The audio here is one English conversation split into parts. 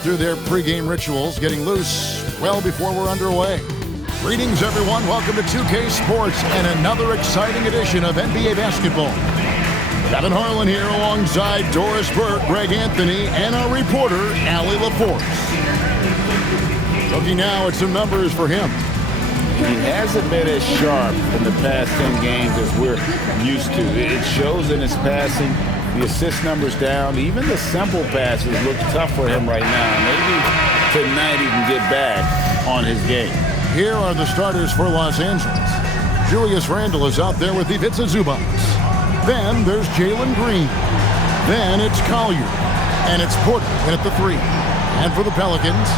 through their pregame rituals, getting loose well before we're underway. Greetings, everyone. Welcome to 2K Sports and another exciting edition of NBA basketball. Kevin Harlan here alongside Doris Burke, Greg Anthony, and our reporter, Allie LaForce. Looking now at some numbers for him. He hasn't been as sharp in the past 10 games as we're used to. It shows in his passing. The assist numbers down. Even the simple passes look tough for him right now. Maybe tonight he can get back on his game. Here are the starters for Los Angeles. Julius Randle is out there with Ivica Zubac. Then there's Jalen Green. Then it's Collier. And it's Porter in at the 3. And for the Pelicans,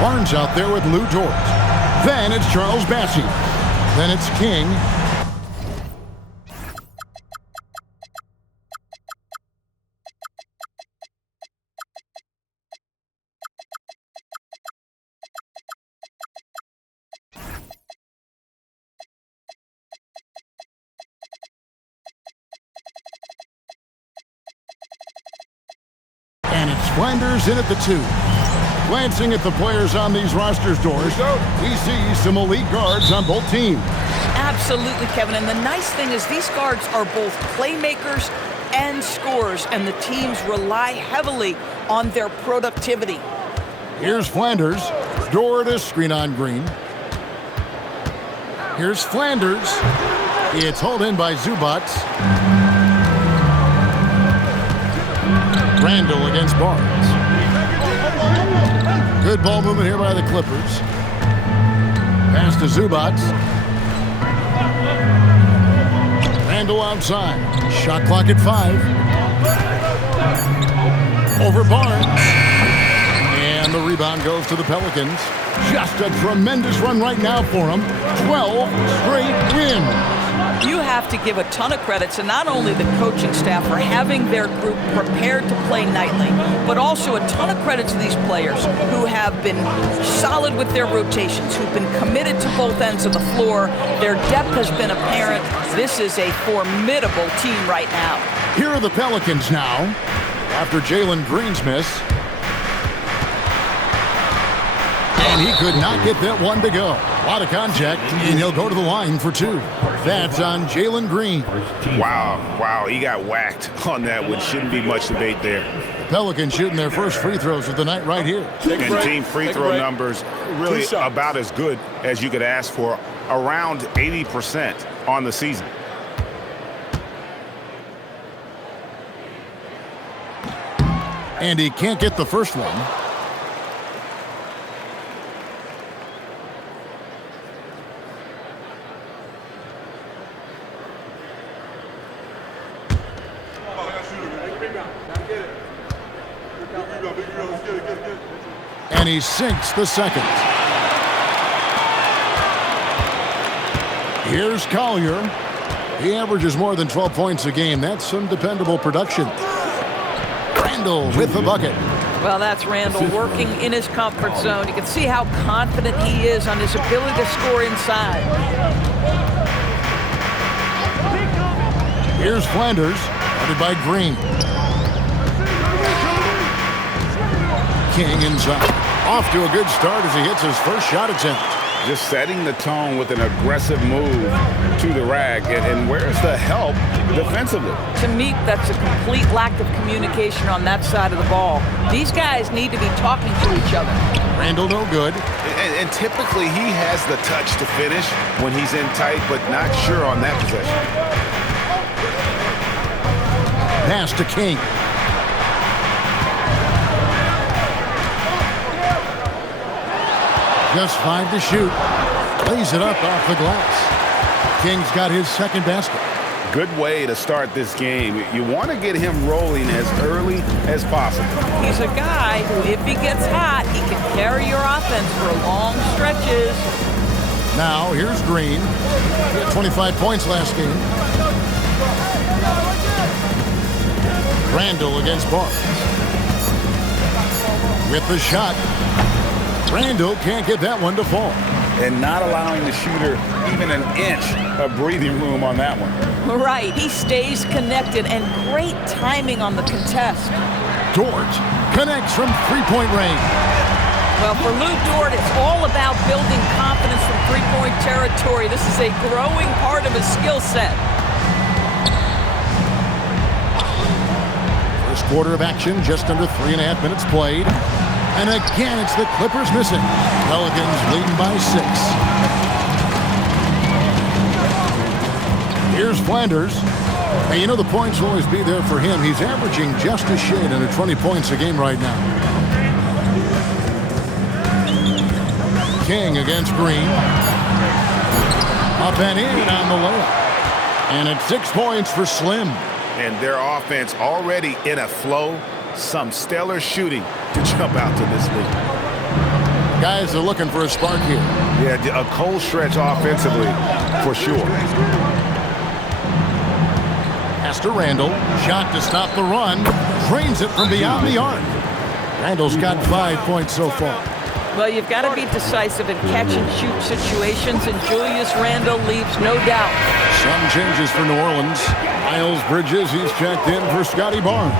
Barnes out there with Lou Dort. Then it's Charles Bassey. Then it's King. And it's Flanders in at the 2. Glancing at the players on these rosters, Doors, we see some elite guards on both teams. Absolutely, Kevin. And the nice thing is these guards are both playmakers and scorers, and the teams rely heavily on their productivity. Here's Flanders. Dort is screen on Green. Here's Flanders. It's hauled in by Zubac. Randle against Barnes. Good ball movement here by the Clippers. Pass to Zubac. Randle outside. Shot clock at 5. Over Barnes. And the rebound goes to the Pelicans. Just a tremendous run right now for them. 12 straight wins. You have to give a ton of credit to not only the coaching staff for having their group prepared to play nightly, but also a ton of credit to these players who have been solid with their rotations, who've been committed to both ends of the floor. Their depth has been apparent. This is a formidable team right now. Here are the Pelicans now, after Jalen Green's miss. And he could not get that one to go. A lot of contact, and he'll go to the line for 2. That's on Jalen Green. Wow, he got whacked on that one. Shouldn't be much debate there. The Pelicans shooting their first free throws of the night right here. And team free throw numbers really about as good as you could ask for, around 80% on the season. And he can't get the first one. And he sinks the second. Here's Collier. He averages more than 12 points a game. That's some dependable production. Randle with the bucket. Well, that's Randle working in his comfort zone. You can see how confident he is on his ability to score inside. Here's Flanders, guarded by Green. King inside. Off to a good start as he hits his first shot attempt. Just setting the tone with an aggressive move to the rack. And where's the help defensively? To me, that's a complete lack of communication on that side of the ball. These guys need to be talking to each other. Randle no good. And typically he has the touch to finish when he's in tight, but not sure on that possession. Pass to King. Just 5 to shoot. Lays it up off the glass. King's got his second basket. Good way to start this game. You want to get him rolling as early as possible. He's a guy who, if he gets hot, he can carry your offense for long stretches. Now, here's Green. He had 25 points last game. Randle against Barnes. With the shot. Randle can't get that one to fall. And not allowing the shooter even an inch of breathing room on that one. Right, he stays connected, and great timing on the contest. Dort connects from three-point range. Well, for Lou Dort, it's all about building confidence from three-point territory. This is a growing part of his skill set. First quarter of action, just under 3.5 minutes played. And again, it's the Clippers missing. Pelicans leading by 6. Here's Flanders. Hey, you know the points will always be there for him. He's averaging just a shade under 20 points a game right now. King against Green. Up and in on the layup. And it's 6 points for Slim. And their offense already in a flow. Some stellar shooting to jump out to this lead. Guys are looking for a spark here. Yeah, a cold stretch offensively for sure. Pass to Randall. Shot to stop the run. Drains it from beyond the arc. Randall's got 5 points so far. Well, you've got to be decisive in catch-and-shoot situations, and Julius Randle leaves no doubt. Some changes for New Orleans. Miles Bridges, he's checked in for Scotty Barnes.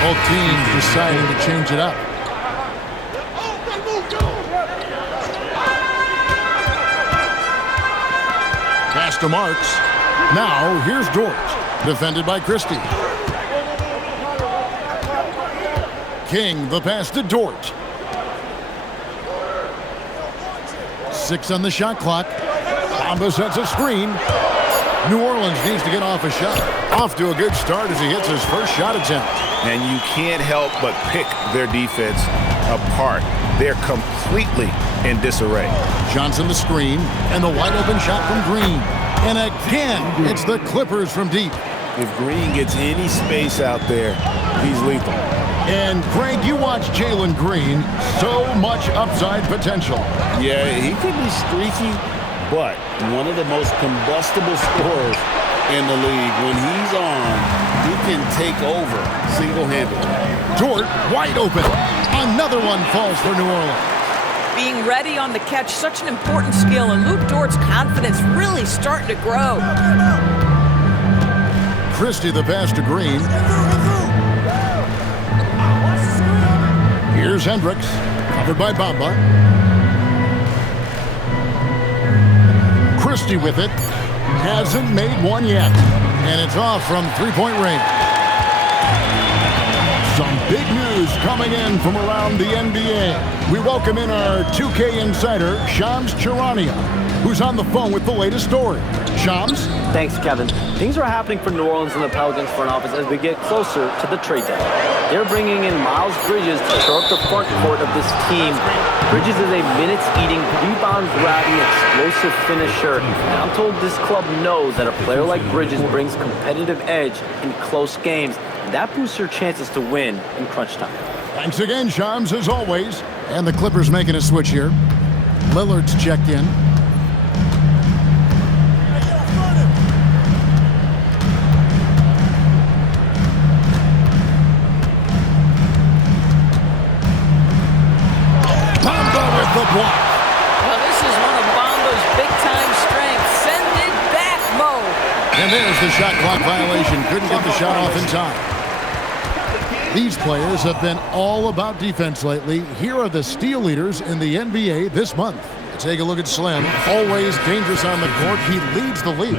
Both teams deciding to change it up. Pass to Marks. Now, here's Dort. Defended by Christie. King, the pass to Dort. 6 on the shot clock. Bamba sets a screen. New Orleans needs to get off a shot. Off to a good start as he hits his first shot attempt. And you can't help but pick their defense apart. They're completely in disarray. Johnson the screen, and the wide open shot from Green. And again, it's the Clippers from deep. If Green gets any space out there, he's lethal. And Greg, you watch Jalen Green, so much upside potential. Yeah, he could be streaky, but one of the most combustible scorers in the league. When he's on, he can take over single-handedly. Dort wide open. Another one falls for New Orleans. Being ready on the catch, such an important skill, and Luke Dort's confidence really starting to grow. Christie the pass to Green. Here's Hendricks, covered by Bamba. Christie with it. Hasn't made one yet. And it's off from three-point range. Some big news coming in from around the NBA. We welcome in our 2K insider, Shams Charania, who's on the phone with the latest story. Shams? Thanks, Kevin. Things are happening for New Orleans and the Pelicans front office as we get closer to the trade deadline. They're bringing in Miles Bridges to shore up the front court of this team. Bridges is a minutes-eating, rebound-grabbing, explosive finisher. And I'm told this club knows that a player like Bridges brings competitive edge in close games. That boosts your chances to win in crunch time. Thanks again, Shams, as always. And the Clippers making a switch here. Lillard's checked in. The block. Well, this is one of Bamba's big-time strengths. Send it back, Mo. And there's the shot clock violation. Couldn't get the shot off in time. These players have been all about defense lately. Here are the steal leaders in the NBA this month. Take a look at Slim. Always dangerous on the court. He leads the league.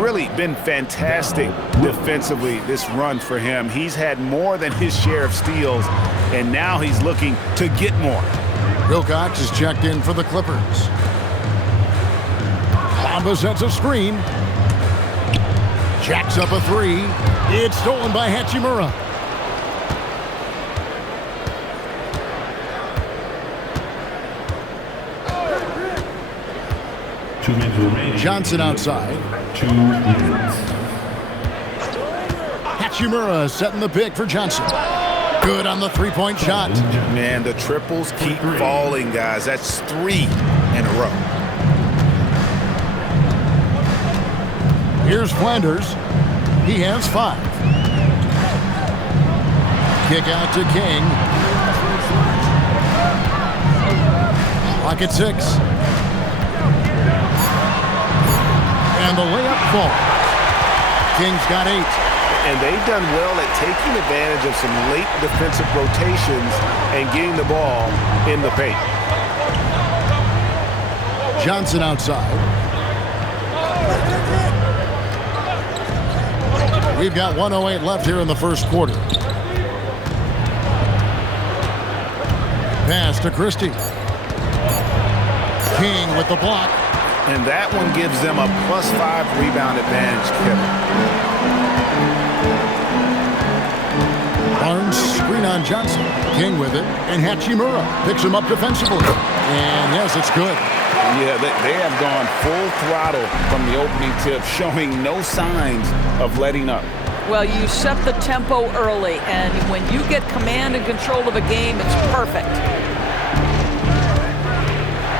Really been fantastic defensively this run for him. He's had more than his share of steals, and now he's looking to get more. Wilcox is checked in for the Clippers. Bamba sets a screen. Jacks up a three. It's stolen by Hachimura. Johnson outside. 2 minutes. Hachimura setting the pick for Johnson. Good on the three-point shot. Man, the triples keep falling, guys. That's 3 in a row. Here's Flanders. He has 5. Kick out to King. Clock at 6. And the layup falls. King's got 8. And they've done well at taking advantage of some late defensive rotations and getting the ball in the paint. Johnson outside. We've got 1:08 left here in the first quarter. Pass to Christie. King with the block. And that one gives them a +5 rebound advantage, Kevin. Barnes screen on Johnson. King with it. And Hachimura picks him up defensively. And yes, it's good. Yeah, they have gone full throttle from the opening tip, showing no signs of letting up. Well, you set the tempo early, and when you get command and control of a game, it's perfect.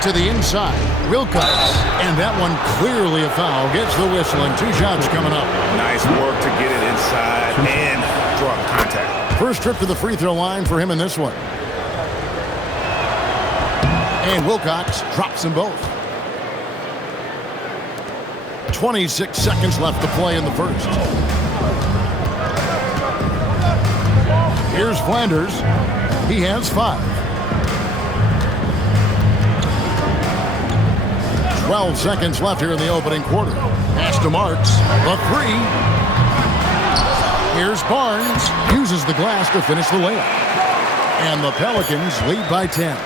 To the inside, Wilcox. And that one clearly a foul. Gets the whistle, and 2 shots coming up. Nice work to get it inside and draw the contact. First trip to the free throw line for him in this one. And Wilcox drops them both. 26 seconds left to play in the first. Here's Flanders. He has 5. 12 seconds left here in the opening quarter. Pass to Marks. The 3. Here's Barnes. Uses the glass to finish the layup. And the Pelicans lead by 10.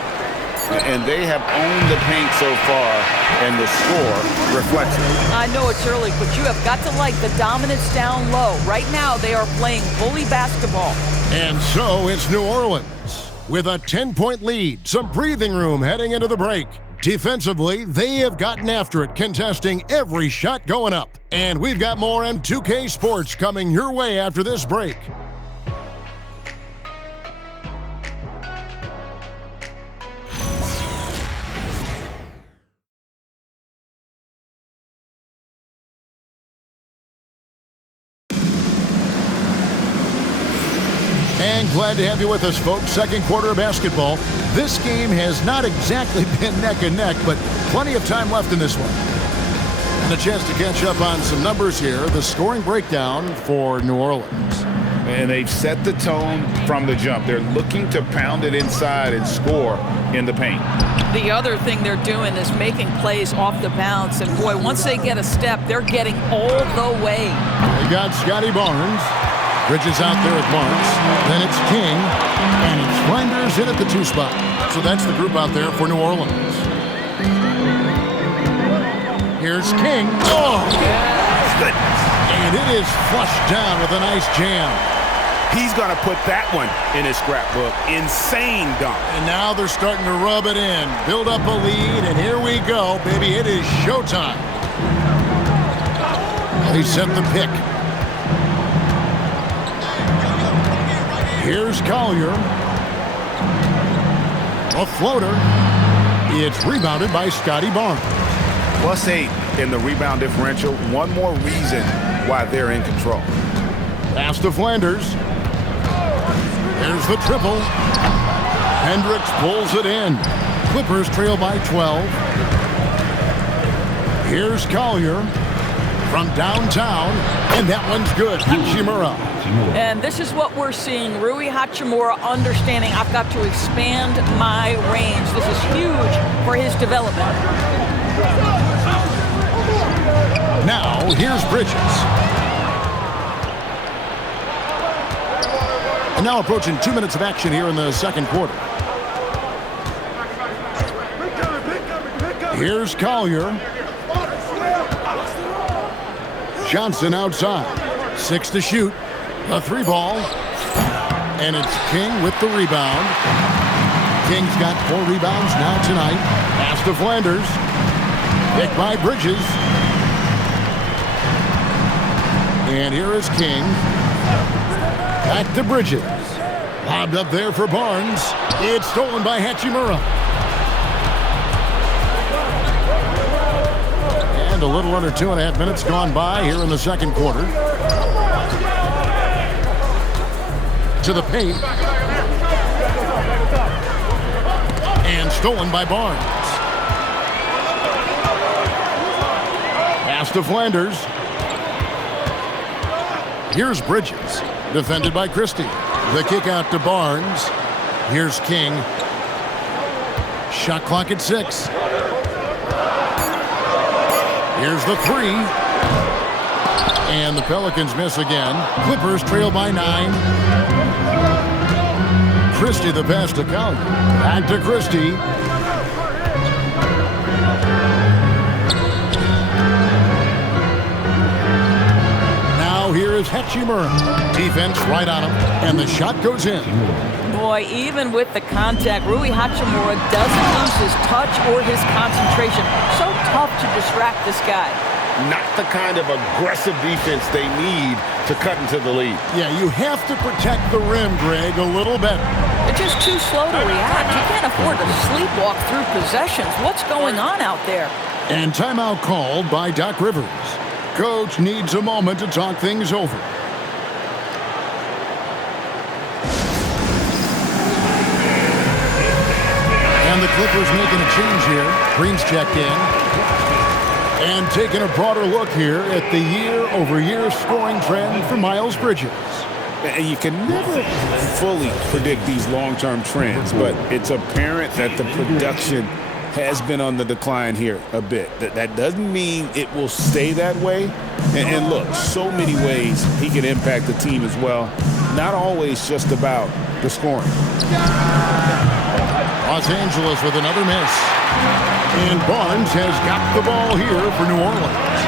And they have owned the paint so far, and the score reflects it. I know it's early, but you have got to like the dominance down low. Right now, they are playing bully basketball. And so it's New Orleans with a 10-point lead. Some breathing room heading into the break. Defensively, they have gotten after it, contesting every shot going up. And we've got more M2K Sports coming your way after this break. And glad to have you with us, folks. Second quarter of basketball. This game has not exactly been neck and neck, but plenty of time left in this one. And a chance to catch up on some numbers here. The scoring breakdown for New Orleans. And they've set the tone from the jump. They're looking to pound it inside and score in the paint. The other thing they're doing is making plays off the bounce. And boy, once they get a step, they're getting all the way. They got Scotty Barnes. Bridges out there at Barnes. Then it's King. And it's Flanders in at the 2 spot. So that's the group out there for New Orleans. Here's King. Oh! Goodness. And it is flushed down with a nice jam. He's going to put that one in his scrapbook. Insane dunk. And now they're starting to rub it in. Build up a lead, and here we go, baby. It is showtime. They set the pick. Here's Collier. A floater. It's rebounded by Scotty Barnes. +8 in the rebound differential. One more reason why they're in control. Pass to Flanders. There's the triple. Hendricks pulls it in. Clippers trail by 12. Here's Collier from downtown, and that one's good. Hachimura. And this is what we're seeing. Rui Hachimura understanding I've got to expand my range. This is huge for his development. Now, here's Bridges. And now approaching 2 minutes of action here in the second quarter. Here's Collier. Johnson outside. 6 to shoot. A 3 ball. And it's King with the rebound. King's got 4 rebounds now tonight. Pass to Flanders. Picked by Bridges. And here is King. Back to Bridges. Lobbed up there for Barnes. It's stolen by Hachimura. And a little under 2.5 minutes gone by here in the second quarter. To the paint. And stolen by Barnes. Pass to Flanders. Here's Bridges, defended by Christie. The kick out to Barnes. Here's King. Shot clock at 6. Here's the 3. And the Pelicans miss again. Clippers trail by 9. Christie the pass to Collier. Back to Christie. Now here is Hachimura. Defense right on him. And the shot goes in. Boy, even with the contact, Rui Hachimura doesn't lose his touch or his concentration. So tough to distract this guy. Not the kind of aggressive defense they need to cut into the lead. Yeah, you have to protect the rim, Greg, a little better. They're just too slow to react. You can't afford to sleepwalk through possessions. What's going on out there? And timeout called by Doc Rivers. Coach needs a moment to talk things over. And the Clippers making a change here. Green's checked in. And taking a broader look here at the year-over-year scoring trend for Miles Bridges. And you can never fully predict these long-term trends, but it's apparent that the production has been on the decline here a bit. That doesn't mean it will stay that way. And look, so many ways he can impact the team as well. Not always just about the scoring. Los Angeles with another miss. And Barnes has got the ball here for New Orleans.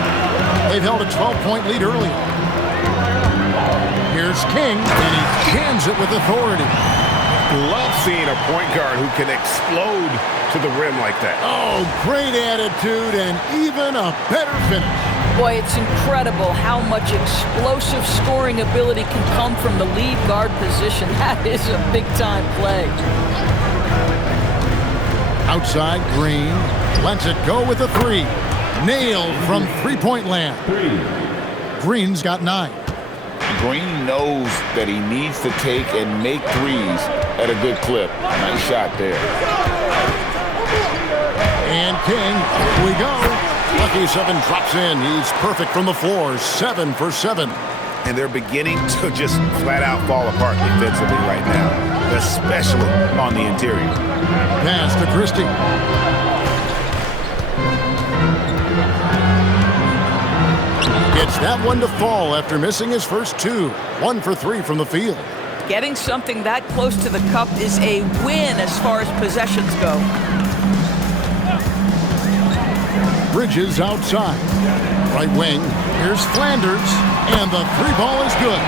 They've held a 12-point lead earlier. Here's King, and he jams it with authority. Love seeing a point guard who can explode to the rim like that. Oh, great attitude and even a better finish. Boy, it's incredible how much explosive scoring ability can come from the lead guard position. That is a big-time play. Outside, Green lets it go with a 3. Nailed from three-point land. Green's got 9. Green knows that he needs to take and make threes at a good clip. Nice shot there. And King, here we go. Lucky 7 drops in. He's perfect from the floor. 7 for 7. And they're beginning to just flat out fall apart defensively right now, especially on the interior. Pass to Christie. Gets that one to fall after missing his first 2. 1 for 3 from the field. Getting something that close to the cup is a win as far as possessions go. Bridges outside. Right wing. Here's Flanders. And the 3-ball is good.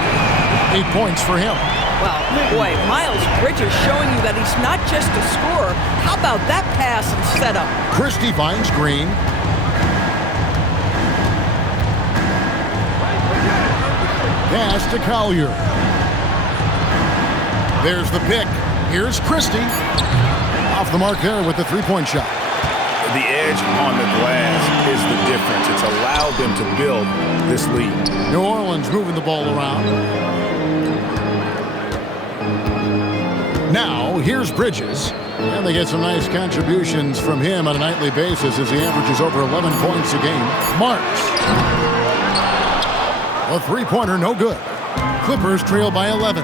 8 points for him. Well, boy, Miles Bridges showing you that he's not just a scorer. How about that pass and setup? Christie finds Green. Pass to Collier. There's the pick. Here's Christie. Off the mark there with the 3-point shot. The edge on the glass is the difference. It's allowed them to build this lead. New Orleans moving the ball around. Now, here's Bridges. And they get some nice contributions from him on a nightly basis as he averages over 11 points a game. Marks. A 3-pointer, no good. Clippers trail by 11.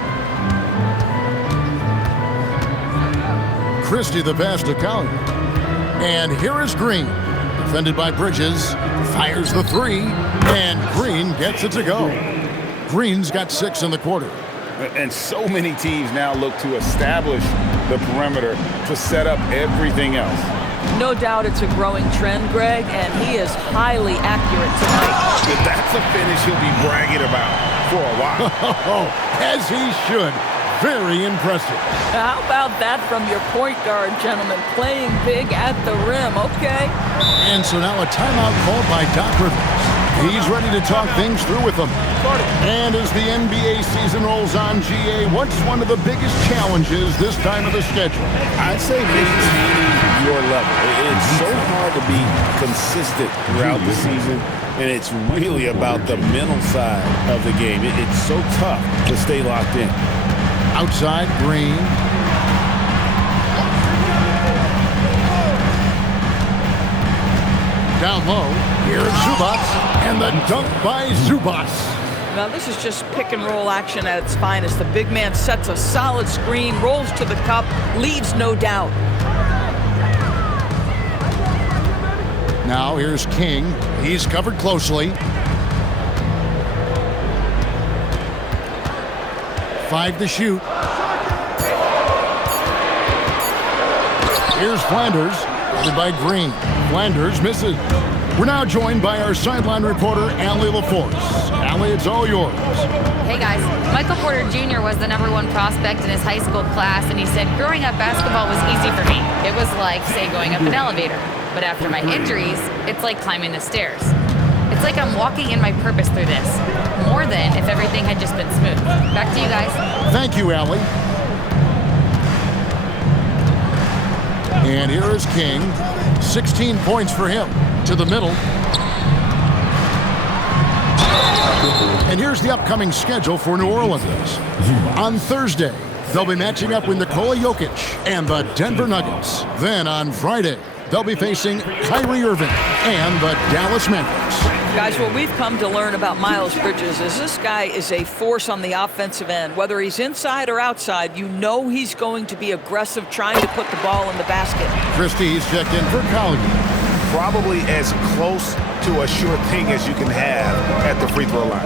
Christie the pass to Collier. And here is Green. Defended by Bridges. Fires the 3. And Green gets it to go. Green's got 6 in the quarter. And so many teams now look to establish the perimeter to set up everything else. No doubt it's a growing trend, Greg, and he is highly accurate tonight. That's a finish he'll be bragging about for a while. As he should. Very impressive. How about that from your point guard, gentlemen? Playing big at the rim, okay? And so now a timeout called by Doc Rivers. He's ready to talk things through with them. And as the NBA season rolls on, GA, what's one of the biggest challenges this time of the schedule? I'd say maintaining your level. It's so hard to be consistent throughout the season, and it's really about the mental side of the game. It's so tough to stay locked in. Outside, Green. Down low, here's Zubats, and the dunk by Zubats. Now this is just pick and roll action at its finest. The big man sets a solid screen, rolls to the cup, leaves no doubt. Now here's King. He's covered closely. 5 to shoot. Here's Flanders, headed by Green. Flanders misses. We're now joined by our sideline reporter, Allie LaForce. Allie, it's all yours. Hey guys, Michael Porter Jr. was the #1 prospect in his high school class, and he said, growing up, basketball was easy for me. It was like, say, going up an elevator. But after my injuries, it's like climbing the stairs. It's like I'm walking in my purpose through this, more than if everything had just been smooth. Back to you guys. Thank you, Allie. And here is King. 16 points for him. To the middle. And here's the upcoming schedule for New Orleans. On Thursday, they'll be matching up with Nikola Jokic and the Denver Nuggets. Then on Friday, they'll be facing Kyrie Irving and the Dallas Mavericks. Guys, what we've come to learn about Miles Bridges is this guy is a force on the offensive end. Whether he's inside or outside, you know he's going to be aggressive trying to put the ball in the basket. Christie's checked in for Collier. Probably as close to a sure thing as you can have at the free throw line.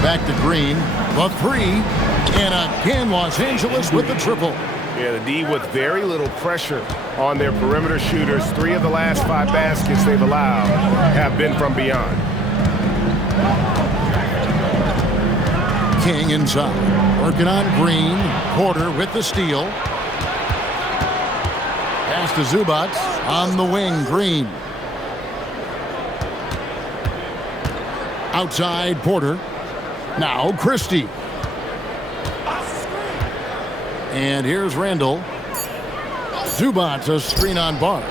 Back to Green, the 3, and again Los Angeles with the triple. Yeah, the D with very little pressure on their perimeter shooters. 3 of the last 5 baskets they've allowed have been from beyond. King inside, working on Green. Porter with the steal. Pass to Zubac on the wing. Green. Outside Porter. Now Christie. And here's Randall. Zubac, a screen on Barnes.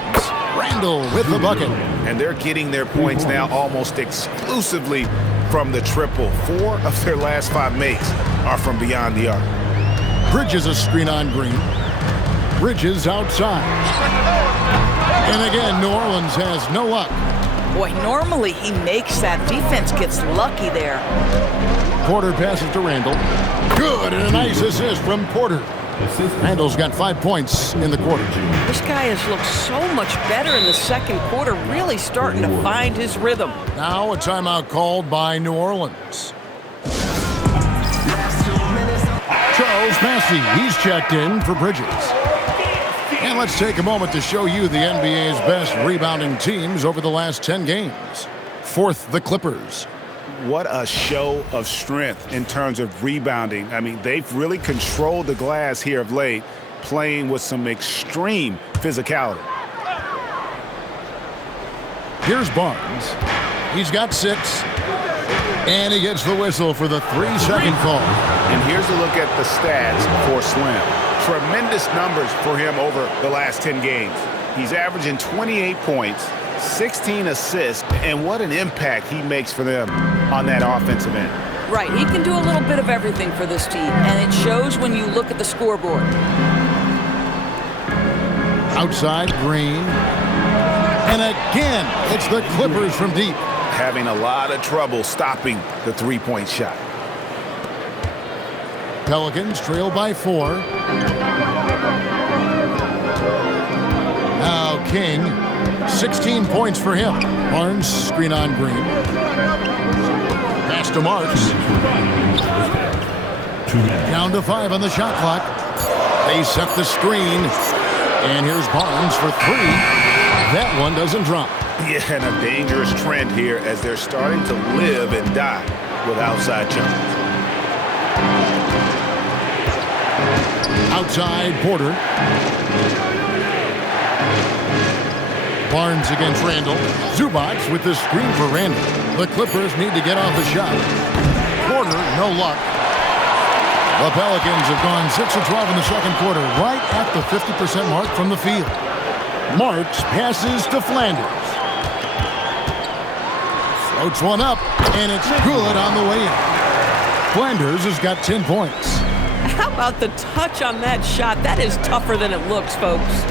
Randall with the bucket. And they're getting their points now almost exclusively from the triple. 4 of their last 5 makes are from beyond the arc. Bridges a screen on Green. Bridges outside. And again, New Orleans has no luck. Boy, normally he makes that. Defense gets lucky there. Porter passes to Randall. Good, and a nice assist from Porter. Randall's got 5 points in the quarter. This guy has looked so much better in the second quarter, really starting to find his rhythm. Now a timeout called by New Orleans. Charles Massey, he's checked in for Bridges. And let's take a moment to show you the NBA's best rebounding teams over the last 10 games. 4th, the Clippers. What a show of strength in terms of rebounding. I mean, they've really controlled the glass here of late, playing with some extreme physicality. Here's Barnes. He's got 6. And he gets the whistle for the 3-second call. And here's a look at the stats for Slim. Tremendous numbers for him over the last 10 games. He's averaging 28 points, 16 assists, and what an impact he makes for them on that offensive end. Right, he can do a little bit of everything for this team, and it shows when you look at the scoreboard. Outside, Green. And again, it's the Clippers from deep. Having a lot of trouble stopping the three-point shot. Pelicans trail by 4. Now King, 16 points for him. Barnes, screen on Green. Pass to Marks. Down to 5 on the shot clock. They set the screen. And here's Barnes for 3. That one doesn't drop. Yeah, and a dangerous trend here as they're starting to live and die with outside jumpers. Outside, Porter. Barnes against Randall. Zubac with the screen for Randall. The Clippers need to get off the shot. Porter, no luck. The Pelicans have gone 6 of 12 in the second quarter, right at the 50% mark from the field. Marks passes to Flanders. Floats one up, and it's good on the way in. Flanders has got 10 points. How about the touch on that shot? That is tougher than it looks, folks.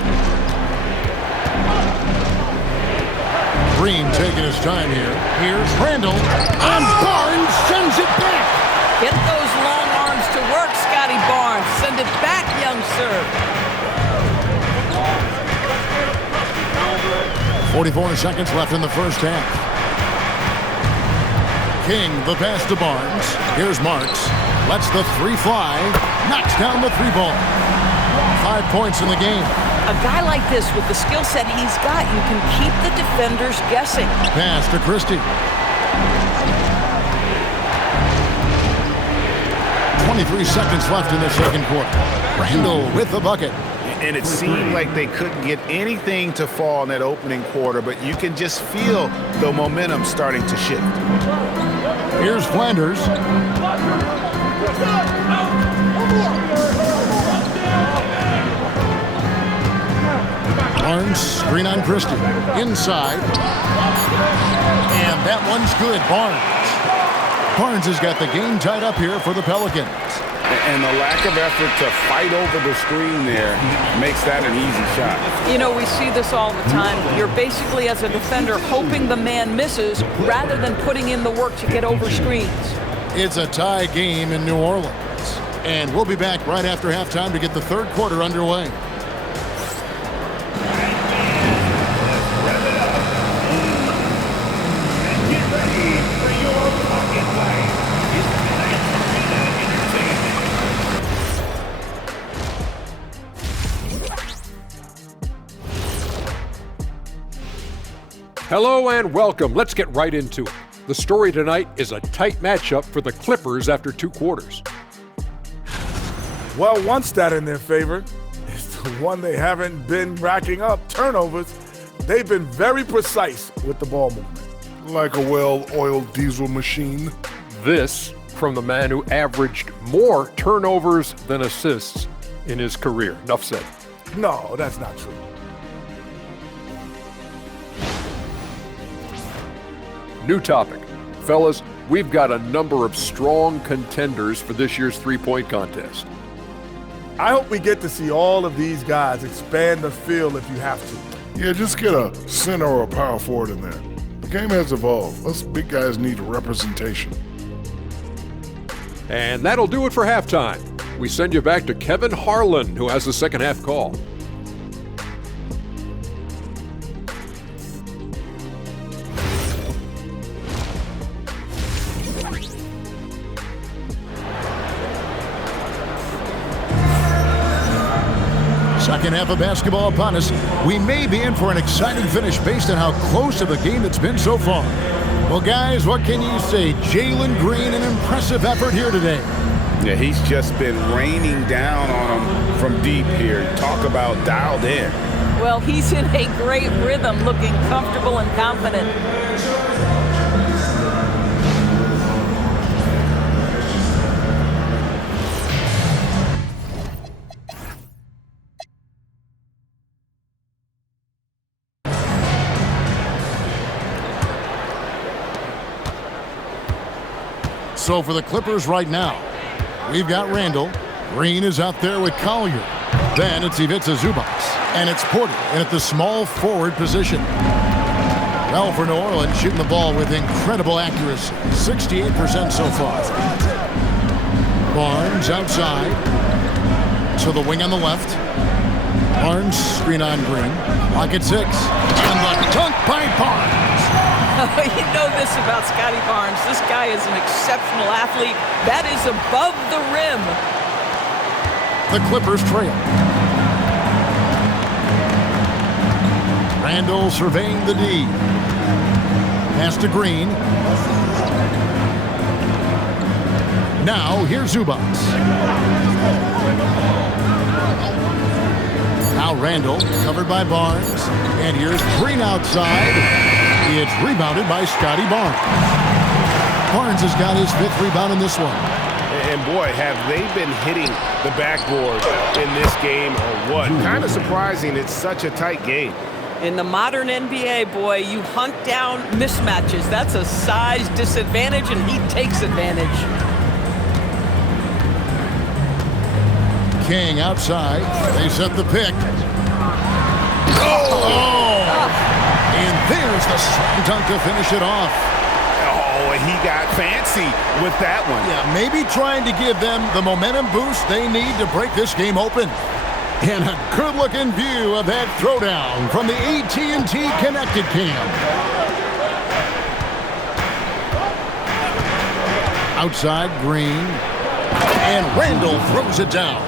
Green taking his time here. Here's Randall. And Barnes sends it back. Get those long arms to work, Scotty Barnes. Send it back, young sir. 44 seconds left in the first half. King, the pass to Barnes. Here's Marks. Lets the three fly. Knocks down the three ball. 5 points in the game. A guy like this, with the skill set he's got, you can keep the defenders guessing. Pass to Christie. 23 seconds left in the second quarter. Randall with the bucket. And it seemed like they couldn't get anything to fall in that opening quarter, but you can just feel the momentum starting to shift. Here's Flanders. Barnes, screen on Christie. Inside. And that one's good. Barnes has got the game tied up here for the Pelicans. And the lack of effort to fight over the screen there makes that an easy shot. You know, we see this all the time. You're basically, as a defender, hoping the man misses rather than putting in the work to get over screens. It's a tie game in New Orleans. And we'll be back right after halftime to get the third quarter underway. Hello and welcome. Let's get right into it. The story tonight is a tight matchup for the Clippers after 2 quarters. Well, one stat in their favor is the one they haven't been racking up, turnovers. They've been very precise with the ball movement. Like a well-oiled diesel machine. This from the man who averaged more turnovers than assists in his career. Enough said. No, that's not true. New topic. Fellas, we've got a number of strong contenders for this year's three-point contest. I hope we get to see all of these guys expand the field if you have to. Yeah, just get a center or a power forward in there. The game has evolved. Us big guys need representation. And that'll do it for halftime. We send you back to Kevin Harlan, who has the second half call. Second half of basketball upon us. We may be in for an exciting finish based on how close of a game it's been so far. Well, guys, what can you say? Jalen Green, an impressive effort here today. Yeah, he's just been raining down on them from deep here. Talk about dialed in. Well, he's in a great rhythm, looking comfortable and confident. So for the Clippers right now, we've got Randall. Green is out there with Collier. Then it's Ivica Zubac. And it's Porter in at the small forward position. Well, for New Orleans, shooting the ball with incredible accuracy. 68% so far. Barnes outside. To the wing on the left. Barnes, screen on Green. Lock at 6. And the dunk by Barnes. You know this about Scotty Barnes. This guy is an exceptional athlete. That is above the rim. The Clippers trail. Randall surveying the D. Pass to Green. Now here's Zubac. Now Randall covered by Barnes. And here's Green outside. It's rebounded by Scotty Barnes. Barnes has got his 5th rebound in this one. And boy, have they been hitting the backboard in this game or what? Kind of surprising it's such a tight game. In the modern NBA, boy, you hunt down mismatches. That's a size disadvantage, and he takes advantage. King outside. They set the pick. Oh! In There's the slam dunk to finish it off. Oh, and he got fancy with that one. Yeah, maybe trying to give them the momentum boost they need to break this game open. And a good-looking view of that throwdown from the AT&T Connected Cam. Outside, Green. And Randall throws it down.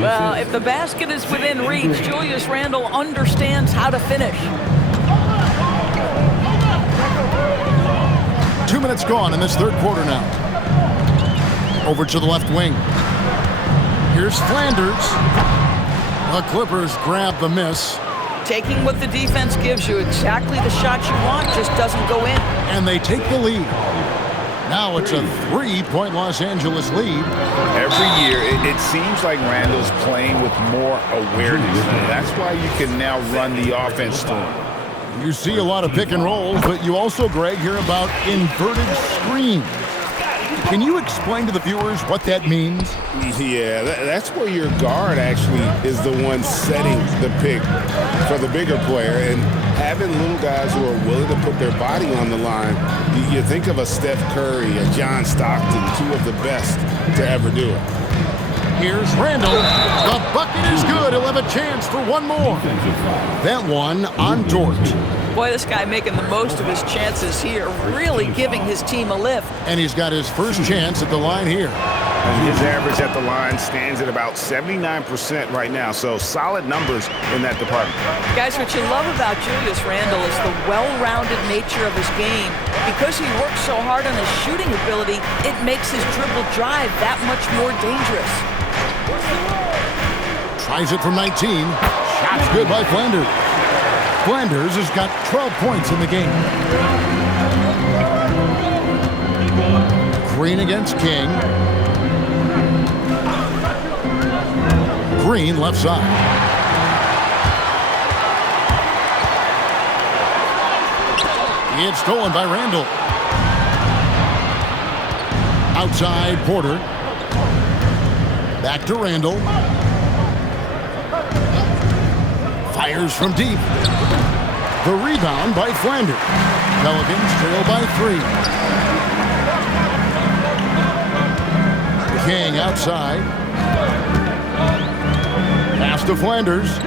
Well, if the basket is within reach, Julius Randle understands how to finish. 2 minutes gone in this third quarter now. Over to the left wing. Here's Flanders. The Clippers grab the miss. Taking what the defense gives you, exactly the shot you want, just doesn't go in. And they take the lead. Now it's a 3-point Los Angeles lead. Every year, it seems like Randall's playing with more awareness. That's why you can now run the offense through him. You see a lot of pick and rolls, but you also, Greg, hear about inverted screens. Can you explain to the viewers what that means? Yeah, that's where your guard actually is the one setting the pick for the bigger player. And having little guys who are willing to put their body on the line, you think of a Steph Curry, a John Stockton, two of the best to ever do it. Here's Randall. The bucket is good. He'll have a chance for one more. That one on Dort. Boy, this guy making the most of his chances here, really giving his team a lift. And he's got his first chance at the line here. And his average at the line stands at about 79% right now, so solid numbers in that department. Guys, what you love about Julius Randle is the well-rounded nature of his game. Because he works so hard on his shooting ability, it makes his dribble drive that much more dangerous. Tries it from 19. Shot's good by Flanders. Flanders has got 12 points in the game. Green against King. Green left side. It's stolen by Randall. Outside, Porter. Back to Randall. Fires from deep. The rebound by Flanders. Pelicans trail by 3. King outside. Pass to Flanders.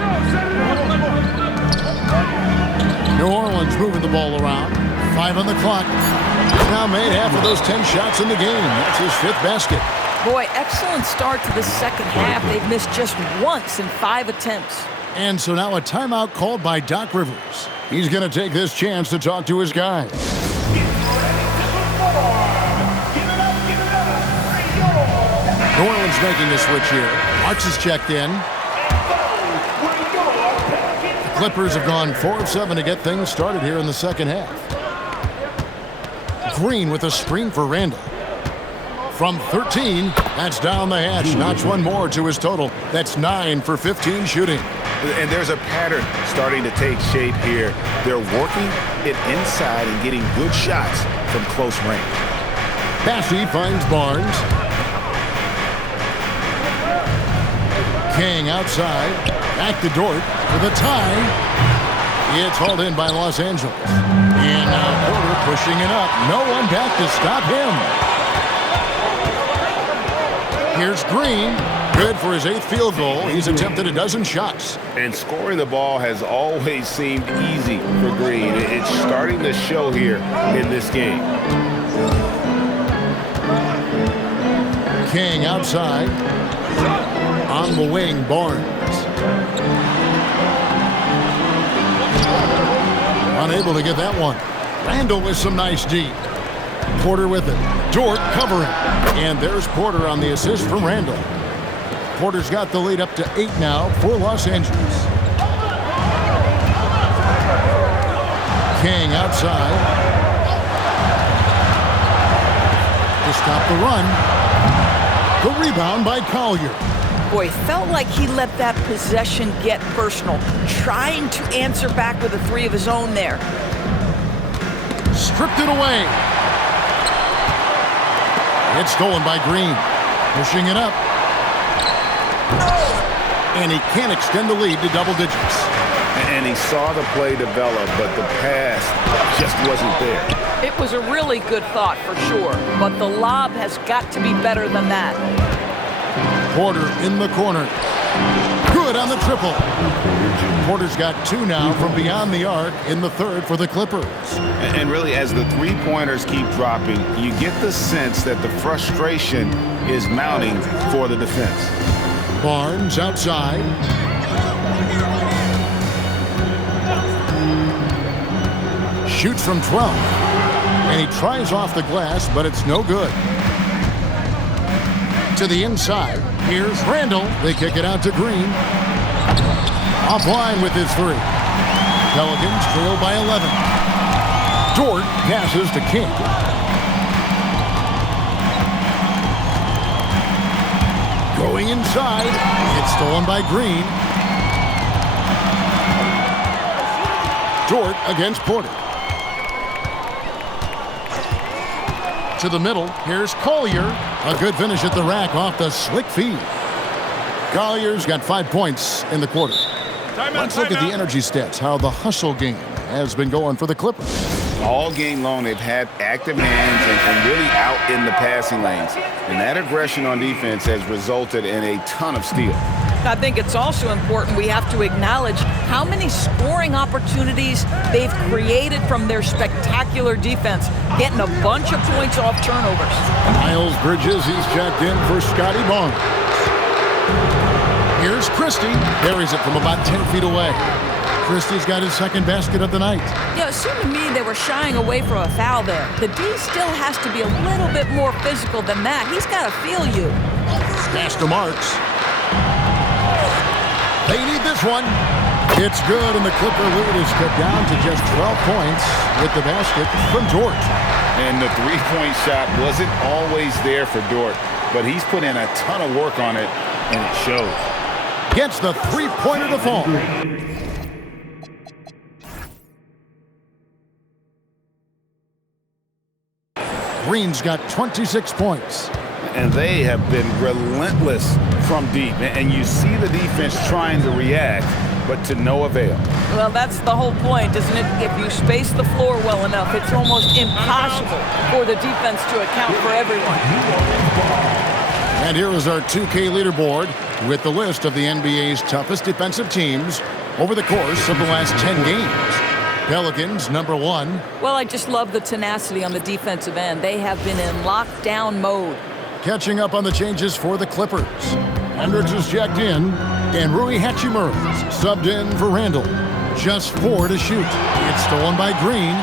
New Orleans moving the ball around. 5 on the clock. He's now made half of those 10 shots in the game. That's his 5th basket. Boy, excellent start to the second half. They've missed just once in 5 attempts. And so now a timeout called by Doc Rivers. He's going to take this chance to talk to his guys. New Orleans making a switch here. Marks is checked in. The Clippers have gone 4 of 7 to get things started here in the second half. Green with a screen for Randall. From 13, that's down the hatch. Notch one more to his total. That's 9 for 15 shooting. And there's a pattern starting to take shape here. They're working it inside and getting good shots from close range. Bassey finds Barnes. King outside. Back to Dort for the tie. It's hauled in by Los Angeles. And now Porter pushing it up. No one back to stop him. Here's Green. Good for his 8th field goal. He's attempted a dozen shots. And scoring the ball has always seemed easy for Green. It's starting to show here in this game. King outside. On the wing, Barnes. Unable to get that one. Randall with some nice D. Porter with it. Dort covering. And there's Porter on the assist from Randall. Porter's got the lead up to 8 now for Los Angeles. King outside. To stop the run. The rebound by Collier. Boy, felt like he let that possession get personal, trying to answer back with a 3 of his own there. Stripped it away. It's stolen by Green. Pushing it up. And he can't extend the lead to double digits. And he saw the play develop, but the pass just wasn't there. It was a really good thought for sure, but the lob has got to be better than that. Porter in the corner. Good on the triple. Porter's got 2 now from beyond the arc in the third for the Clippers. And really, as the three-pointers keep dropping, you get the sense that the frustration is mounting for the defense. Barnes outside. Shoots from 12. And he tries off the glass, but it's no good. To the inside. Here's Randall. They kick it out to Green. Offline with his 3. Pelicans trail by 11. Dort passes to King. Going inside. It's stolen by Green. Dort against Porter. To the middle. Here's Collier. A good finish at the rack off the slick feed. Collier's got 5 points in the quarter. Let's look at the energy stats, how the hustle game has been going for the Clippers. All game long, they've had active hands and really out in the passing lanes. And that aggression on defense has resulted in a ton of steals. I think it's also important we have to acknowledge how many scoring opportunities they've created from their spectacular defense, getting a bunch of points off turnovers. Miles Bridges, he's checked in for Scotty Barnes. Here's Christie, buries it from about 10 feet away. Christie's got his second basket of the night. Yeah, it seemed to me they were shying away from a foul there. The D still has to be a little bit more physical than that. He's got to feel you. Pass to Marks. They need this one. It's good, and the Clipper lead is cut down to just 12 points with the basket from Dort. And the three-point shot wasn't always there for Dort, but he's put in a ton of work on it, and it shows. Gets the three-pointer to fall. Green's got 26 points. And they have been relentless from deep. And you see the defense trying to react, but to no avail. Well, that's the whole point, isn't it? If you space the floor well enough, it's almost impossible for the defense to account for everyone. And here is our 2K leaderboard with the list of the NBA's toughest defensive teams over the course of the last 10 games. Pelicans, number 1. Well, I just love the tenacity on the defensive end. They have been in lockdown mode. Catching up on the changes for the Clippers. Hendricks is checked in, and Rui Hachimura's subbed in for Randall. Just 4 to shoot. It's stolen by Green.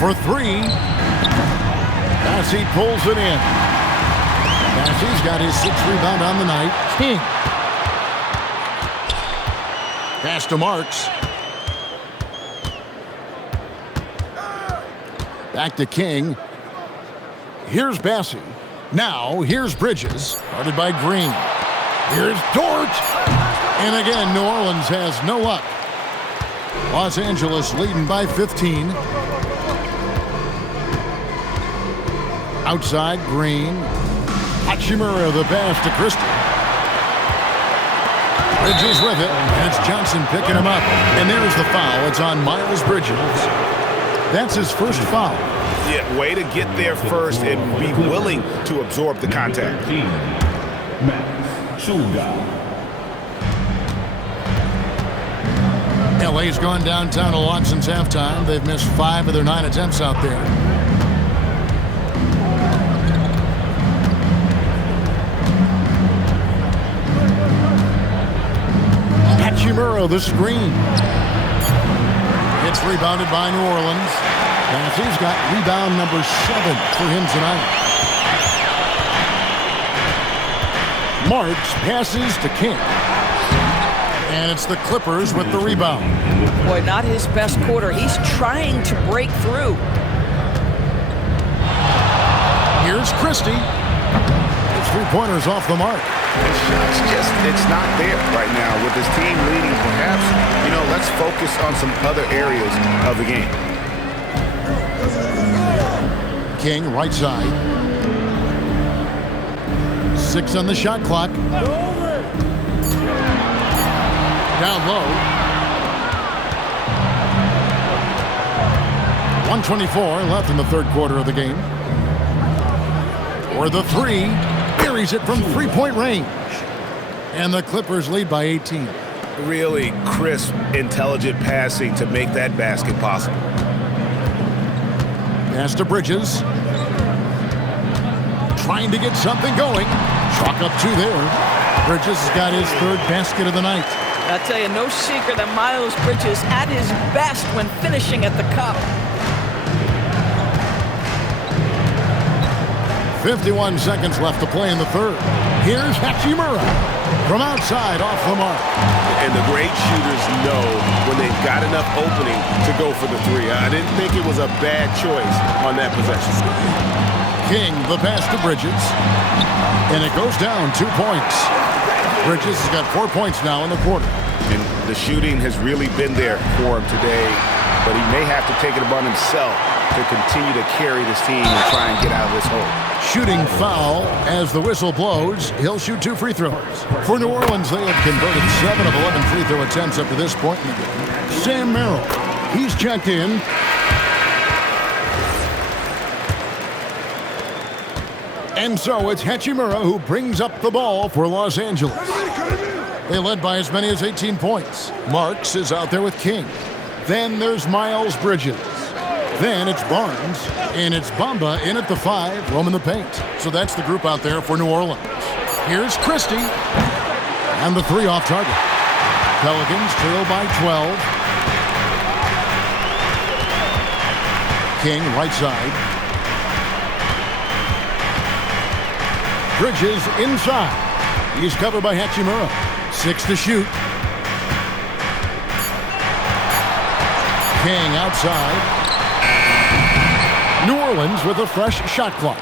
For 3. Massey pulls it in. Massey's got his 6th rebound on the night. King. Pass to Marks. Back to King. Here's Bassey. Now, here's Bridges. Guarded by Green. Here's Dort. And again, New Orleans has no luck. Los Angeles leading by 15. Outside, Green. Hachimura, the pass to Christie. Bridges with it, and it's Johnson picking him up. And there's the foul. It's on Miles Bridges. That's his first foul. Yeah, way to get there first and be willing to absorb the contact. LA's gone downtown a lot since halftime. They've missed 5 of their 9 attempts out there. Hachimura, the screen. It's rebounded by New Orleans. Massey's got rebound number 7 for him tonight. Marks passes to King. And it's the Clippers with the rebound. Boy, not his best quarter. He's trying to break through. Here's Christie. His three-pointers off the mark. It's not there right now with his team leading. Perhaps, let's focus on some other areas of the game. King, right side. 6 on the shot clock. Down low. 1:24 left in the third quarter of the game. For the three, buries it from three-point range. And the Clippers lead by 18. Really crisp, intelligent passing to make that basket possible. Pass to Bridges. Trying to get something going. Chalk up 2 there. Bridges has got his third basket of the night. I tell you, no secret that Miles Bridges at his best when finishing at the cup. 51 seconds left to play in the third. Here's Hachimura from outside off the mark. And the great shooters know when they've got enough opening to go for the three. I didn't think it was a bad choice on that possession. King, the pass to Bridges. And it goes down 2 points. Bridges has got 4 points now in the quarter. And the shooting has really been there for him today, but he may have to take it upon himself to continue to carry this team and try and get out of this hole. Shooting foul as the whistle blows. He'll shoot 2 free throws. For New Orleans, they have converted 7 of 11 free throw attempts up to this point in the game. Sam Merrill, he's checked in. And so it's Hachimura who brings up the ball for Los Angeles. They led by as many as 18 points. Marks is out there with King. Then there's Miles Bridges. Then it's Barnes, and it's Bamba in at the 5, roaming the paint. So that's the group out there for New Orleans. Here's Christie, and the 3 off target. Pelicans trail by 12. King, right side. Bridges inside. He's covered by Hachimura. 6 to shoot. King outside. New Orleans with a fresh shot clock.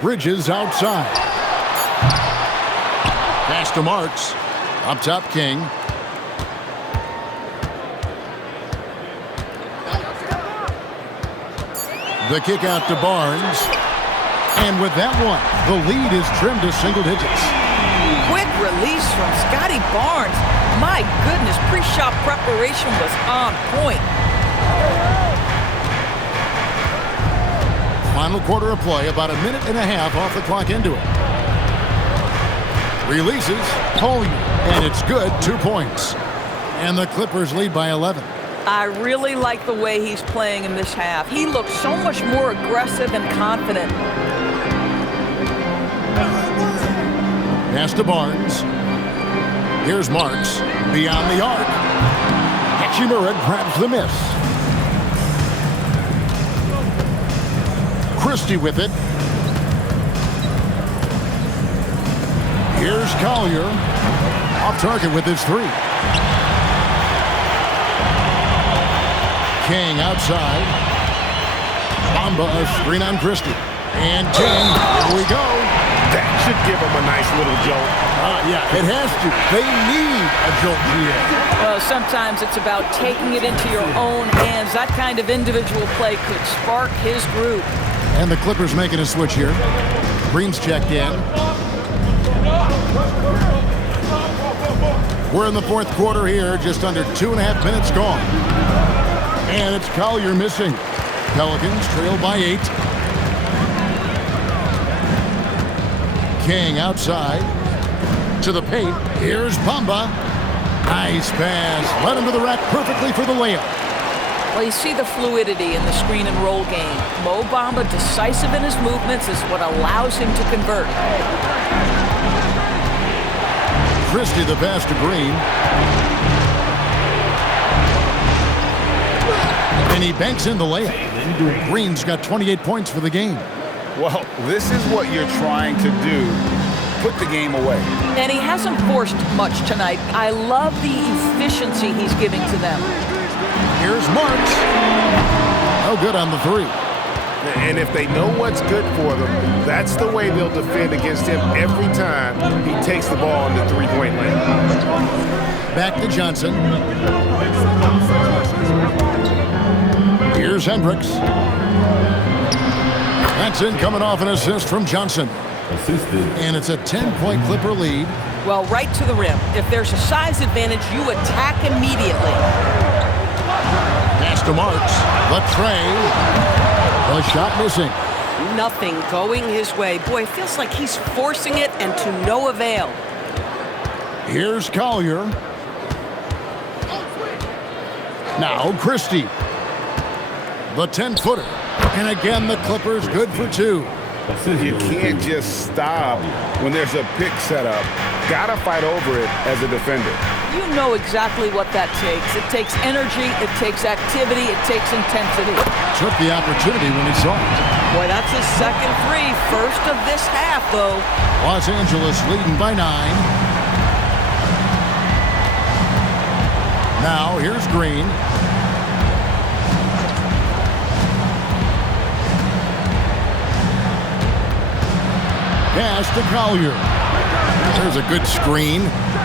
Bridges outside. Pass to Marks. Up top, King. The kick out to Barnes. And with that one, the lead is trimmed to single digits. Quick release from Scotty Barnes. My goodness, pre-shot preparation was on point. Final quarter of play, about a minute and a half off the clock into it. Releases, Collier, and it's good, 2 points. And the Clippers lead by 11. I really like the way he's playing in this half. He looks so much more aggressive and confident. Pass to Barnes. Here's Marks. Beyond the arc. Hachimura grabs the miss. Christie with it. Here's Collier. Off target with his 3. King outside. Bamba a screen on Christie. And King, here we go. That should give him a nice little jolt. Yeah, it has to. They need a jolt here. Well, sometimes it's about taking it into your own hands. That kind of individual play could spark his group. And the Clippers making a switch here. Green's checked in. We're in the fourth quarter here, just under 2.5 minutes gone. And it's Collier missing. Pelicans trail by 8. King outside to the paint. Here's Bamba. Nice pass. Led him to the rack perfectly for the layup. Well, you see the fluidity in the screen and roll game. Mo Bamba, decisive in his movements, is what allows him to convert. Christie the pass to Green. And he banks in the layup. Green's got 28 points for the game. Well, this is what you're trying to do. Put the game away. And he hasn't forced much tonight. I love the efficiency he's giving to them. Here's Marks. No good on the 3. And if they know what's good for them, that's the way they'll defend against him every time he takes the ball in the three-point lane. Back to Johnson. Here's Hendricks. That's in, coming off an assist from Johnson. And it's a 10-point Clipper lead. Well, right to the rim. If there's a size advantage, you attack immediately. Pass to Marks. The tray. The shot missing. Nothing going his way. Boy, it feels like he's forcing it and to no avail. Here's Collier. Now Christie. The 10-footer. And again, the Clippers good for two. You can't just stop when there's a pick set up. Gotta fight over it as a defender. You know exactly what that takes. It takes energy, it takes activity, it takes intensity. Took the opportunity when he saw it. Boy, that's his second three. First of this half, though. Los Angeles leading by 9. Now, here's Green. Pass to Collier. There's a good screen.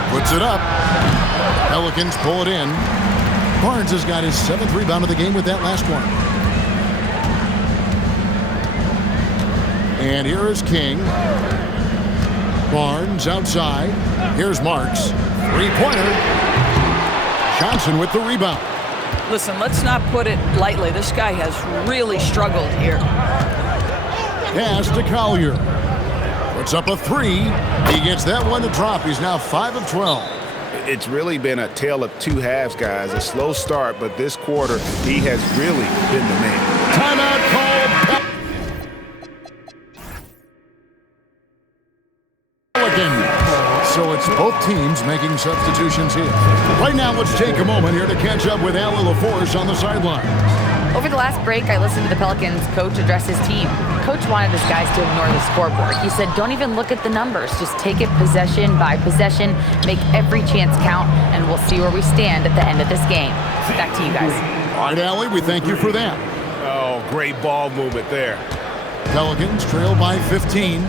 Puts it up. Pelicans pull it in. Barnes has got his 7th rebound of the game with that last one. And here is King. Barnes outside. Here's Marks. Three-pointer. Johnson with the rebound. Listen, let's not put it lightly. This guy has really struggled here. Pass to Collier. Puts up a 3. He gets that one to drop. He's now 5 of 12. It's really been a tale of two halves, guys. A slow start, but this quarter, he has really been the man. Timeout called. Pelicans. So it's both teams making substitutions here. Right now, let's take a moment here to catch up with Allie LaForce on the sideline. Over the last break, I listened to the Pelicans coach address his team. Coach wanted his guys to ignore the scoreboard. He said, don't even look at the numbers. Just take it possession by possession, make every chance count, and we'll see where we stand at the end of this game. Back to you guys. All right, Allie, we thank you for that. Oh, great ball movement there. Pelicans trail by 15.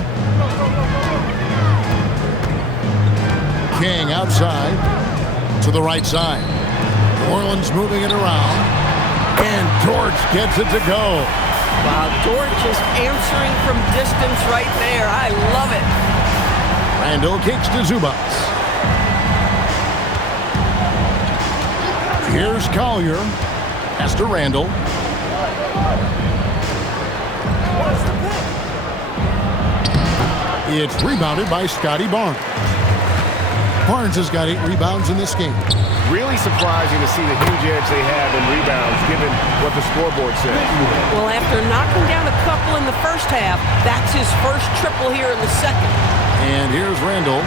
King outside to the right side. New Orleans moving it around. And George gets it to go. Wow, George just answering from distance right there. I love it. Randall kicks to Zubac. Here's Collier. Pass to Randall. It's rebounded by Scotty Barnes. Barnes has got 8 rebounds in this game. Really surprising to see the huge edge they have in rebounds, given what the scoreboard says. Well, after knocking down a couple in the first half, that's his first triple here in the second. And here's Randall.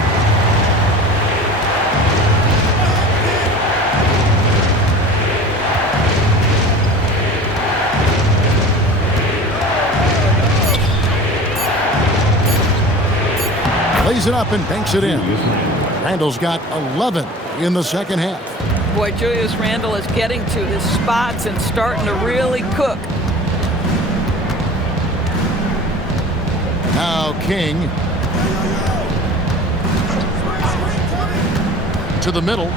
Lays it up and banks it in. Randall's got 11 in the second half. Boy, Julius Randle is getting to his spots and starting to really cook. Now King to the middle.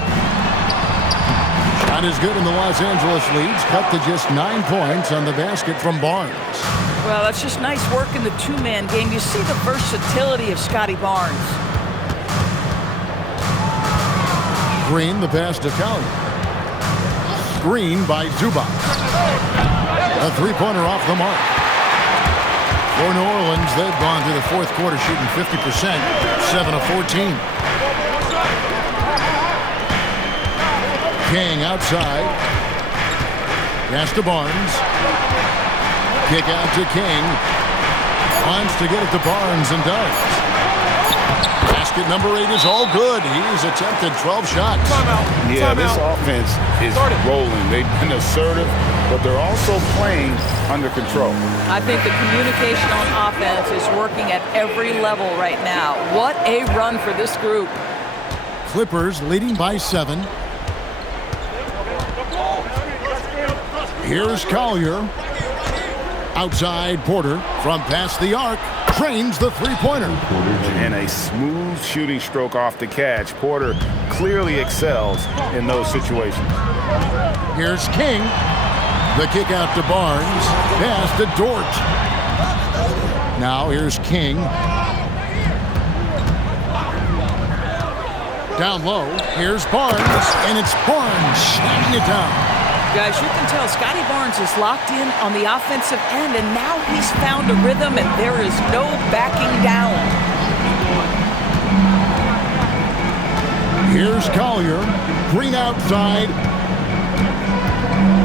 Shot is good and the Los Angeles leads cut to just 9 points on the basket from Barnes. Well, that's just nice work in the two-man game. You see the versatility of Scotty Barnes. Green, the pass to Collier. Screen by Zubac. A three-pointer off the mark. For New Orleans, they've gone through the fourth quarter shooting 50%, 7 of 14. King outside. Pass to Barnes. Kick out to King. Wants to get it to Barnes and does. Basket number 8 is all good. He's attempted 12 shots. Yeah, this offense is rolling. They've been assertive, but they're also playing under control. I think the communication on offense is working at every level right now. What a run for this group. Clippers leading by 7. Here's Collier. Outside, Porter from past the arc trains the three-pointer. And a smooth shooting stroke off the catch. Porter clearly excels in those situations. Here's King. The kick out to Barnes. Pass to Dort. Now here's King. Down low. Here's Barnes. And it's Barnes slamming it down. Guys, you can tell Scotty Barnes is locked in on the offensive end, and now he's found a rhythm, and there is no backing down. Here's Collier. Green outside.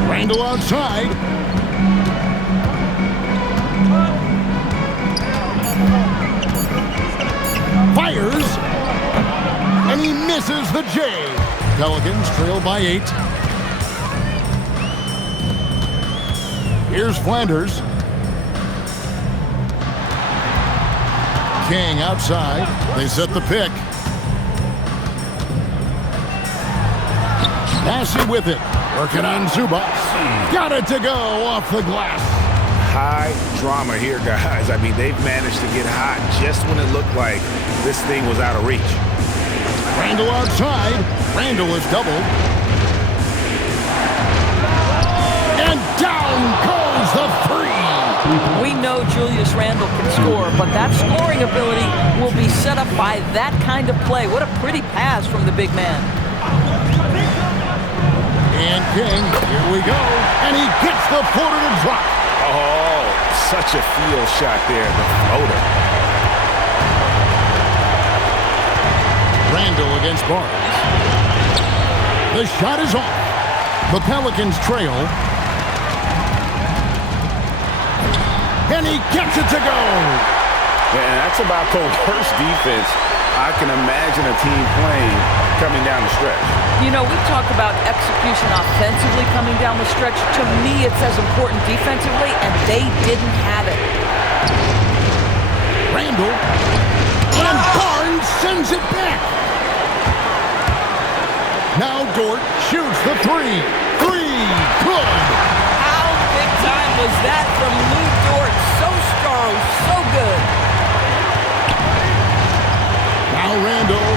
Randall outside. Fires. And he misses the J. Pelicans trail by 8. Here's Flanders. King outside. They set the pick. Passing with it. Working on Zubac. Got it to go off the glass. High drama here, guys. I mean, they've managed to get hot just when it looked like this thing was out of reach. Randall outside. Randall is doubled. And down goes the three. We know Julius Randle can score, but that scoring ability will be set up by that kind of play. What a pretty pass from the big man. And King, here we go. And he gets the floater to drop. Oh, such a field shot there, the floater. Randall against Barnes. The shot is off. The Pelicans trail. And he gets it to go. And that's about the worst defense I can imagine a team playing coming down the stretch. You know, we talk about execution offensively coming down the stretch. To me, it's as important defensively, and they didn't have it. Randall. And Barnes sends it back. Now Dort shoots the three. Three. Good. How big time was that from Lou Dort? So strong, so good. Now Randall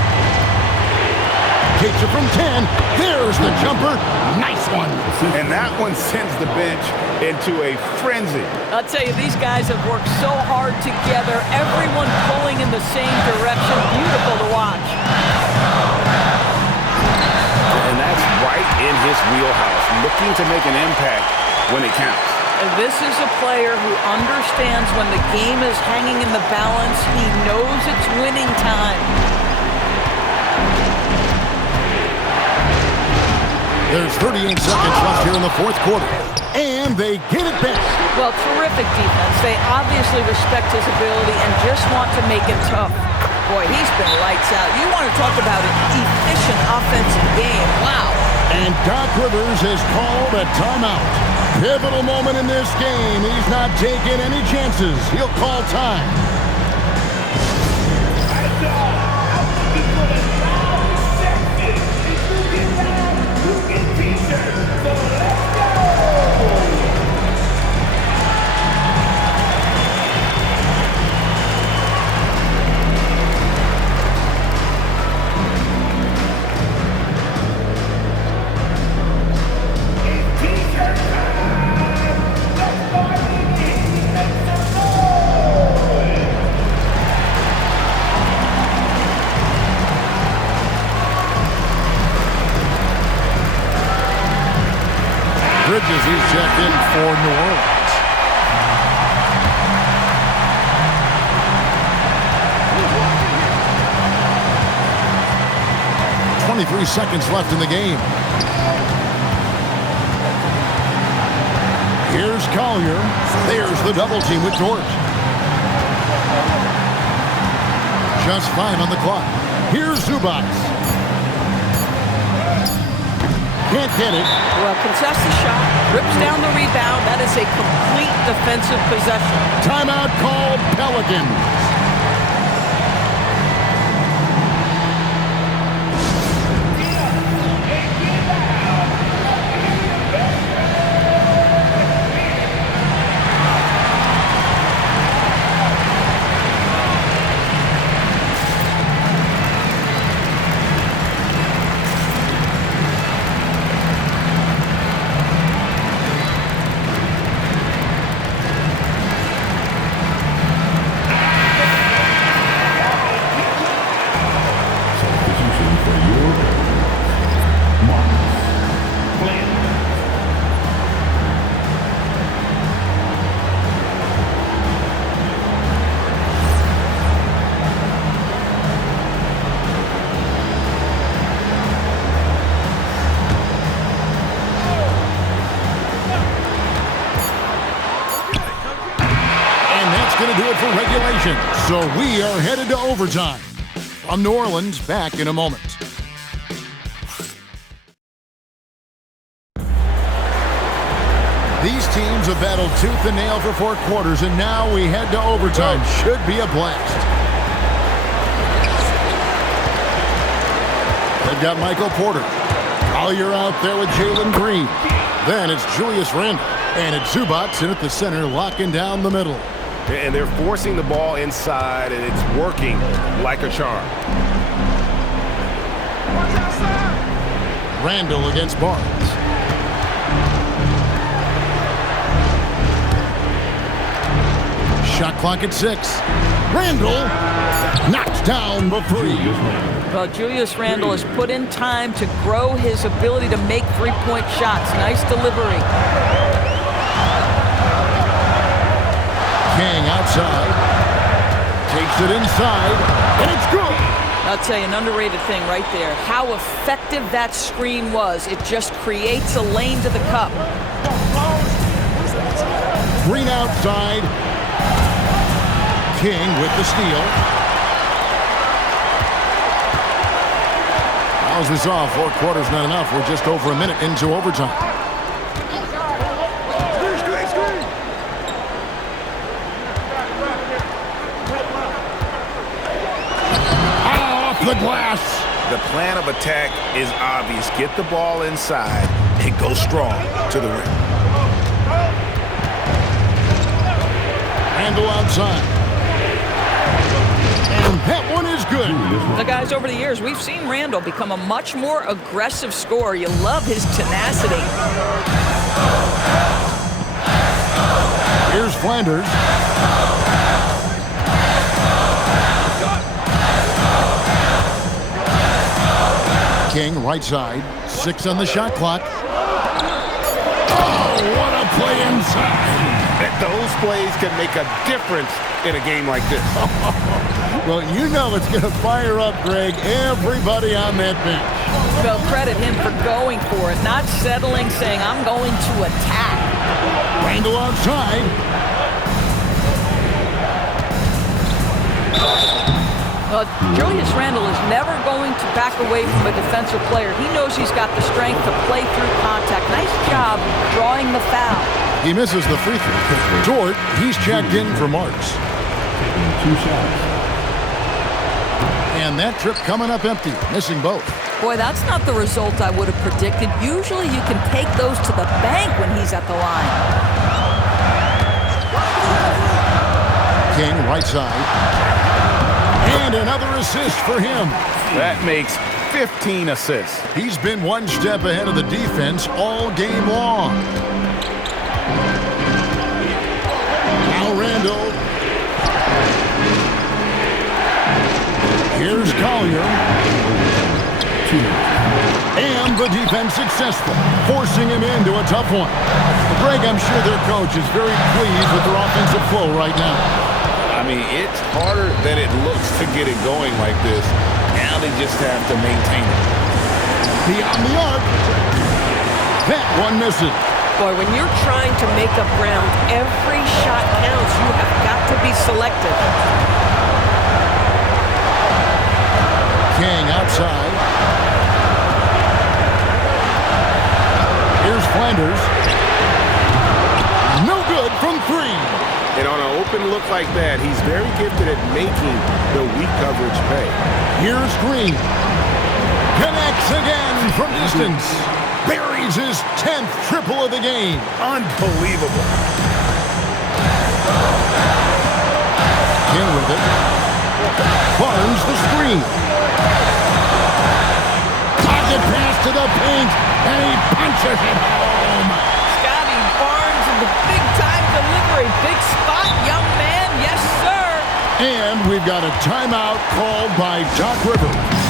takes it from 10. There's the jumper. Nice one. And that one sends the bench into a frenzy. I'll tell you, these guys have worked so hard together. Everyone pulling in the same direction. Beautiful to watch. And that's right in his wheelhouse, looking to make an impact when it counts. And this is a player who understands when the game is hanging in the balance. He knows it's winning time. There's 38 seconds left here in the fourth quarter. And they get it back. Well, terrific defense. They obviously respect his ability and just want to make it tough. Boy, he's been lights out. You want to talk about an efficient offensive game. Wow. And Doc Rivers has called a timeout. Pivotal moment in this game. He's not taking any chances. He'll call time. Bridges, he's checked in for New Orleans. .23 seconds left in the game. Here's Collier. There's the double team with Dort. Just 5 on the clock. Here's Zubac. Can't get it. Well, contests the shot, rips down the rebound. That is a complete defensive possession. Timeout called Pelicans. Going to do it for regulation. So we are headed to overtime. From New Orleans, back in a moment. These teams have battled tooth and nail for 4 quarters, and now we head to overtime. Should be a blast. They've got Michael Porter. Collier out there with Jalen Green. Then it's Julius Randle. And it's Zubac in at the center, locking down the middle. And they're forcing the ball inside, and it's working like a charm. Randle against Barnes. Shot clock at 6. Randle knocked down the free. Well, Julius Randle has put in time to grow his ability to make three-point shots. Nice delivery. King outside, takes it inside, and it's good. I'll tell you, an underrated thing right there. How effective that screen was. It just creates a lane to the cup. Green outside. King with the steal. Fouls us off. 4 quarters not enough. We're just over a minute into overtime. The glass. The plan of attack is obvious. Get the ball inside and go strong to the rim. Randle outside. And that one is good. The guys, over the years, we've seen Randle become a much more aggressive scorer. You love his tenacity. Here's Flanders. King, right side. 6 on the shot clock. Oh, what a play inside. Those plays can make a difference in a game like this. Well, you know it's going to fire up, Greg, everybody on that bench. Well, credit him for going for it, not settling, saying, I'm going to attack. Randle outside. Well, Julius Randle is never going to back away from a defensive player. He knows he's got the strength to play through contact. Nice job drawing the foul. He misses the free throw. Dort, he's checked in for marks. 2 shots. And that trip coming up empty, missing both. Boy, that's not the result I would have predicted. Usually you can take those to the bank when he's at the line. King, right side. And another assist for him. That makes 15 assists. He's been one step ahead of the defense all game long. Now Randle. Here's Collier. And the defense successful, forcing him into a tough one. Greg, I'm sure their coach is very pleased with their offensive flow right now. I mean, it's harder than it looks to get it going like this. Now they just have to maintain it. Beyond the arc. That one misses. Boy, when you're trying to make up ground, every shot counts. You have got to be selective. King outside. Here's Flanders. No good from 3. And on an open look like that, he's very gifted at making the weak coverage pay. Here's Green. Connects again from distance. Buries his 10th triple of the game. Unbelievable. King with it. Barnes the screen. Pocket pass to the paint, and he punches it home. Scotty Barnes in the big-time delivery. Big spot, young man. Yes, sir. And we've got a timeout called by Doc Rivers.